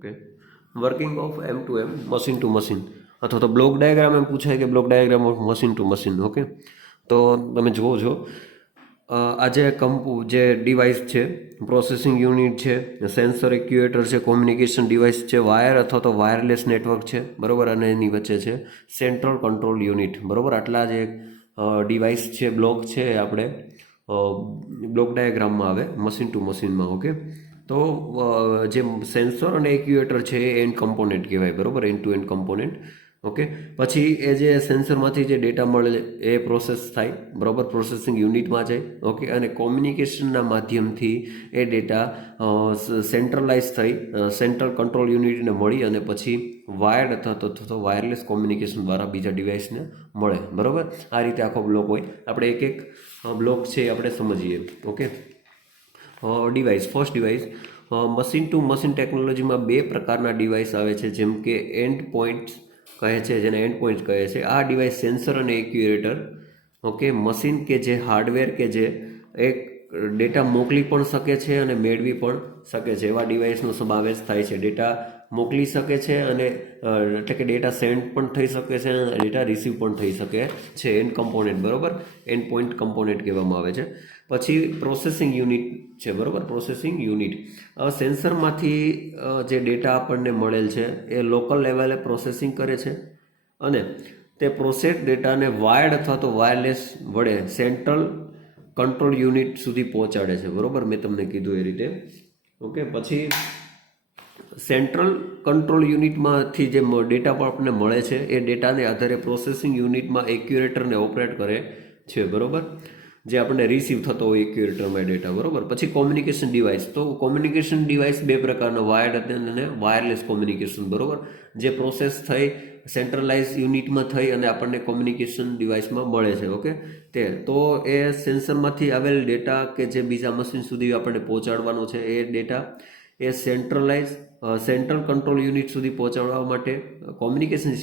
Okay, working of M2M machine to machine, અથવા તો block diagram એમ પૂછાય કે block diagram of machine to machine. Okay, તો તમે જુઓ છો આજે જે ડિવાઇસ છે, પ્રોસેસિંગ યુનિટ છે, સેન્સર એક્યુએટર છે, કોમ્યુનિકેશન ડિવાઇસ છે, વાયર અથવા તો વાયરલેસ નેટવર્ક છે, બરાબર, અને એની વચ્ચે છે સેન્ટ્રલ કંટ્રોલ યુનિટ, બરાબર. આટલા જે ડિવાઇસ છે, બ્લોક છે, આપણે બ્લોક ડાયાગ્રામમાં આવે મશીન ટુ મશીનમાં. ઓકે, તો જે સેન્સર અને એક્યુએટર છે એ એન્ડ કમ્પોનેન્ટ કહેવાય, બરાબર, end to end component. Okay, પછી એ જે સેન્સરમાંથી જે ડેટા મળે એ પ્રોસેસ થાય, બરાબર, પ્રોસેસિંગ યુનિટમાં જાય. ઓકે, અને કોમ્યુનિકેશનના માધ્યમથી એ ડેટા સેન્ટ્રલાઇઝ થઈ સેન્ટ્રલ કંટ્રોલ યુનિટને મળી અને પછી વાયર્ડ અથવા તો વાયરલેસ કોમ્યુનિકેશન દ્વારા બીજા ડિવાઇસને મળે, બરાબર. આ રીતે આખો બ્લોક હોય. આપણે એક એક બ્લોક છે એ આપણે સમજીએ. Okay, device, first device, machine to machine ટેકનોલોજીમાં બે પ્રકારના ડિવાઇસ આવે છે, જેમ કે એન્ડ પોઈન્ટ્સ કહે છે, જેને એન્ડ પોઈન્ટ કહે છે. આ ડિવાઇસ સેન્સર અને એક્યુએટર, ઓકે, મશીન કે જે હાર્ડવેર કે જે એક ડેટા મોકલી પણ શકે છે અને મેળવી પણ શકે છે, એવા ડિવાઇસનો સમાવેશ થાય છે. ડેટા મોકલી શકે છે અને એટલે કે ડેટા સેન્ડ પણ થઈ શકે છે અને ડેટા રિસીવ પણ થઈ શકે છે. એન્ડ કમ્પોનેન્ટ, બરાબર, એન્ડ પોઈન્ટ કમ્પોનેન્ટ કહેવામાં આવે છે. પછી પ્રોસેસિંગ યુનિટ છે, બરાબર, પ્રોસેસિંગ યુનિટ સેન્સરમાંથી જે ડેટા આપણને મળેલ છે એ લોકલ લેવલે પ્રોસેસિંગ કરે છે અને તે પ્રોસેસ ડેટાને વાયર્ડ અથવા તો વાયરલેસ વડે સેન્ટ્રલ કંટ્રોલ યુનિટ સુધી પહોંચાડે છે, બરાબર, મેં તમને કીધું એ રીતે. ઓકે, પછી સેન્ટ્રલ કંટ્રોલ યુનિટમાંથી જે ડેટા પણ આપણને મળે છે એ ડેટાને આધારે પ્રોસેસિંગ યુનિટમાં એક્યુરેટરને ઓપરેટ કરે છે, બરાબર, જે આપણને રિસીવ થતો હોય એક્યુરેટરમાં ડેટા, બરાબર. પછી કોમ્યુનિકેશન ડિવાઇસ, તો કોમ્યુનિકેશન ડિવાઇસ બે પ્રકારના, વાયર્ડ અને વાયરલેસ કોમ્યુનિકેશન, બરાબર, જે પ્રોસેસ થઈ સેન્ટ્રલાઇઝ યુનિટમાં થઈ અને આપણને કોમ્યુનિકેશન ડિવાઇસમાં મળે છે. ઓકે, તો એ સેન્સરમાંથી આવેલ ડેટા કે જે બીજા મશીન સુધી આપણને પહોંચાડવાનો છે એ ડેટા એ સેન્ટ્રલ કંટ્રોલ યુનિટ સુધી પહોંચાડવા માટે કોમ્યુનિકેશન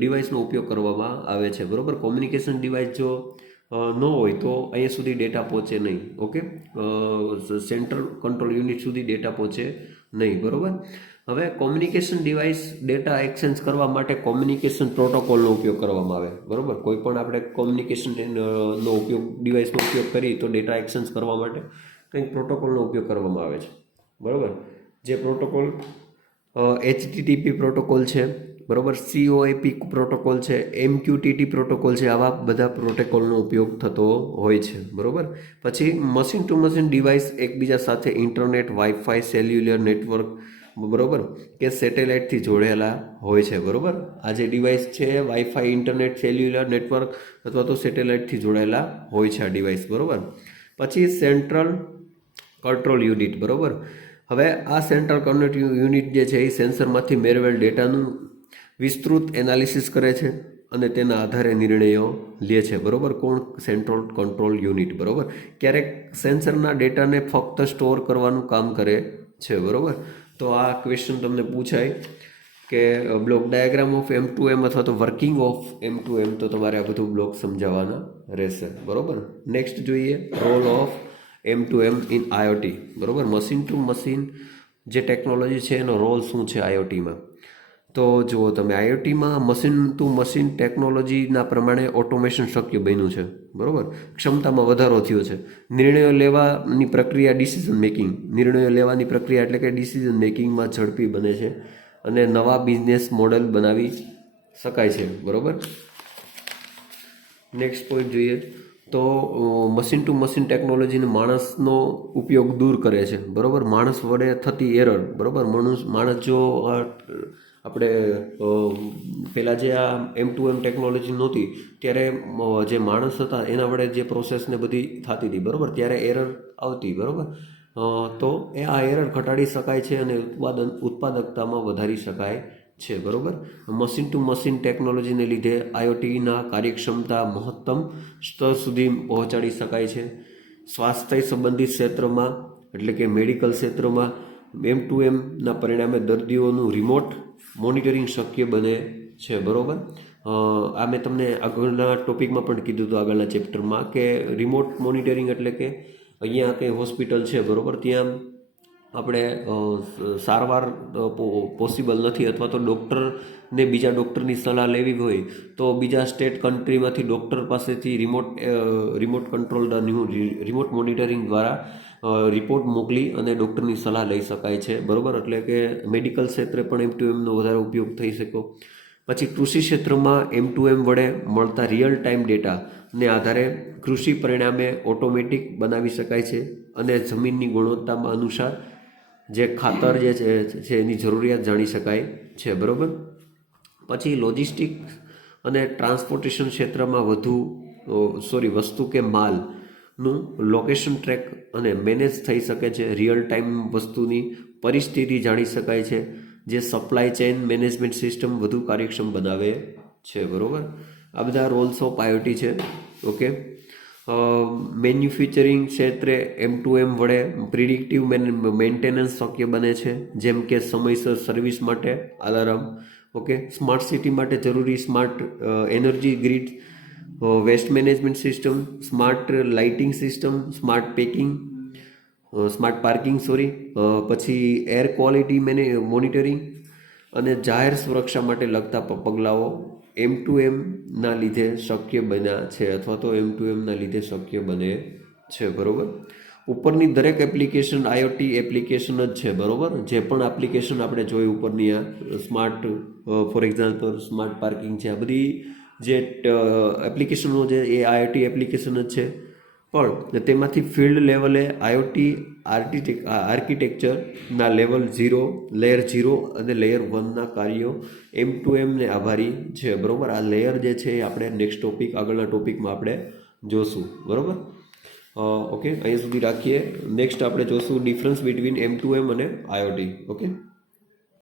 ડિવાઇસનો ઉપયોગ કરવામાં આવે છે, બરાબર. કોમ્યુનિકેશન ડિવાઇસ જો ન હોય તો અહીંયા સુધી ડેટા પહોંચે નહીં. ઓકે, સેન્ટ્રલ કંટ્રોલ યુનિટ સુધી ડેટા પહોંચે નહીં, બરાબર. હવે કોમ્યુનિકેશન ડિવાઇસ ડેટા એક્સચેન્જ કરવા માટે કોમ્યુનિકેશન પ્રોટોકોલનો ઉપયોગ કરવામાં આવે, બરાબર. કોઈ પણ આપણે કોમ્યુનિકેશનનો ઉપયોગ ડિવાઇસનો ઉપયોગ કરીએ તો ડેટા એક્સચેન્જ કરવા માટે કંઈક પ્રોટોકોલનો ઉપયોગ કરવામાં આવે છે, બરાબર. જે પ્રોટોકોલ HTTP પ્રોટોકોલ છે, બરાબર, COAP પ્રોટોકોલ છે, MQTT પ્રોટોકોલ છે, આવા બધા પ્રોટોકોલનો ઉપયોગ થતો હોય છે, બરાબર. પછી મશીન ટુ મશીન ડિવાઇસ એકબીજા સાથે ઇન્ટરનેટ, વાઈફાઈ, સેલ્યુલર નેટવર્ક, બરાબર, કે સેટેલાઇટથી જોડેલા હોય છે, બરાબર. આ જે ડિવાઇસ છે વાઈફાઈ, ઇન્ટરનેટ, સેલ્યુલર નેટવર્ક અથવા તો સેટેલાઇટથી જોડાયેલા હોય છે આ ડિવાઇસ, બરાબર. પછી સેન્ટ્રલ કંટ્રોલ યુનિટ, બરાબર. હવે આ સેન્ટ્રલ કંટ્રોલ યુનિટ જે છે એ સેન્સરમાંથી મેળવેલ ડેટાનું વિસ્તૃત એનાલિસિસ કરે છે અને તેના આધારે નિર્ણયો લે છે, બરાબર. કોણ? સેન્ટ્રલ કંટ્રોલ યુનિટ, બરાબર. ક્યારેક સેન્સરના ડેટાને ફક્ત સ્ટોર કરવાનું કામ કરે છે, બરાબર. તો આ ક્વેશ્ચન તમને પૂછાય કે બ્લોક ડાયાગ્રામ ઓફ M2M અથવા તો વર્કિંગ ઓફ M2M, તો તમારે આ બધું બ્લોક સમજાવવાના રહેશે, બરાબર. નેક્સ્ટ જોઈએ role of M2M in IoT, બરાબર. મશીન ટુ મશીન જે ટેકનોલોજી છે એનો રોલ શું છે IoTમાં? તો જુઓ તમે, IoTમાં મશીન ટુ મશીન ટેકનોલોજીના પ્રમાણે ઓટોમેશન શક્ય બન્યું છે, બરાબર. ક્ષમતામાં વધારો થયો છે. નિર્ણયો લેવાની પ્રક્રિયા, ડિસિઝન મેકિંગ, નિર્ણયો લેવાની પ્રક્રિયા એટલે કે ડિસિઝન મેકિંગમાં ઝડપી બને છે અને નવા બિઝનેસ મોડેલ બનાવી શકાય છે, બરાબર. નેક્સ્ટ પોઈન્ટ જોઈએ તો મશીન ટુ મશીન ટેકનોલોજીને માણસનો ઉપયોગ દૂર કરે છે, બરાબર. માણસ વડે થતી એરર, બરાબર. માણસ જો આપણે પહેલાં જે આ M2M ટેકનોલોજી નહોતી ત્યારે જે માણસ હતા એના વડે જે પ્રોસેસને બધી થતી હતી, બરાબર, ત્યારે એરર આવતી, બરાબર. તો એ આ એરર ઘટાડી શકાય છે અને ઉત્પાદકતામાં વધારી શકાય છે, બરાબર. મશીન ટુ મશીન ટેકનોલોજીને લીધે IoTના કાર્યક્ષમતા મહત્તમ સ્તર સુધી પહોંચાડી શકાય છે. સ્વાસ્થ્ય સંબંધિત ક્ષેત્રમાં એટલે કે મેડિકલ ક્ષેત્રમાં M2Mના પરિણામે દર્દીઓનું રિમોટ મોનિટરિંગ શક્ય બને છે, બરાબર. આ મેં તમને આગળના ટોપિકમાં પણ કીધું હતું, આગળના ચેપ્ટરમાં, કે રિમોટ મોનિટરિંગ એટલે કે અહીંયા કંઈ હોસ્પિટલ છે, બરાબર, ત્યાં આપણે સારવાર પોસિબલ નથી અથવા તો ડૉક્ટરને બીજા ડૉક્ટરની સલાહ લેવી હોય તો બીજા સ્ટેટ કન્ટ્રીમાંથી ડૉક્ટર પાસેથી રિમોટ કંટ્રોલ રિમોટ મોનિટરિંગ દ્વારા રિપોર્ટ મોકલી અને ડૉક્ટરની સલાહ લઈ શકાય છે, બરાબર. એટલે કે મેડિકલ ક્ષેત્રે પણ M2Mનો વધારે ઉપયોગ થઈ શક્યો. પછી કૃષિ ક્ષેત્રમાં M2M વડે મળતા રિયલ ટાઈમ ડેટાને આધારે કૃષિ પરિણામે ઓટોમેટિક બનાવી શકાય છે અને જમીનની ગુણવત્તામાં અનુસાર જે ખાતર જે છે એની જરૂરિયાત જાણી શકાય છે, બરાબર. પછી લોજિસ્ટિક અને ટ્રાન્સપોર્ટેશન ક્ષેત્રમાં વસ્તુ કે માલનું લોકેશન ટ્રેક અને મેનેજ થઈ શકે છે. રિયલ ટાઈમ વસ્તુની પરિસ્થિતિ જાણી શકાય છે, જે સપ્લાય ચેઇન મેનેજમેન્ટ સિસ્ટમ વધુ કાર્યક્ષમ બનાવે છે, બરાબર. આ બધા રોલ્સ ઓફ IoT છે. ઓકે. મેન્યુફેક્ચરિંગ ક્ષેત્રે M2M વડે પ્રિડિક્ટિવ મેન્ટેનન્સ શક્ય બને છે, જેમ કે સમયસર સર્વિસ માટે અલાર્મ. ઓકે. સ્માર્ટ સિટી માટે જરૂરી smart energy grid, waste management system, smart lighting system, smart parking પછી એર ક્વોલિટી મોનિટરિંગ અને જાહેર સુરક્ષા માટે લગતા પગલાઓ M2Mના લીધે શક્ય બન્યા છે અથવા તો M2Mના લીધે શક્ય બને છે, બરાબર. ઉપરની દરેક એપ્લિકેશન IoT એપ્લિકેશન જ છે, બરાબર. જે પણ એપ્લિકેશન આપણે જોઈ ઉપરની આ smart, for example smart parking છે, આ બધી જે એપ્લિકેશનો છે એ IoT એપ્લિકેશન જ છે. પણ તેમાંથી ફિલ્ડ લેવલે IoT આર્કિટેક્ચરના લેવલ 0, લેયર 0 અને લેયર 1ના કાર્યો M2Mને આભારી છે, બરાબર. આ લેયર જે છે એ આપણે આગળના ટોપિકમાં આપણે જોશું, બરાબર. ઓકે, અહીંયા સુધી રાખીએ. નેક્સ્ટ આપણે જોશું ડિફરન્સ બિટવીન M2M અને IoT. ઓકે.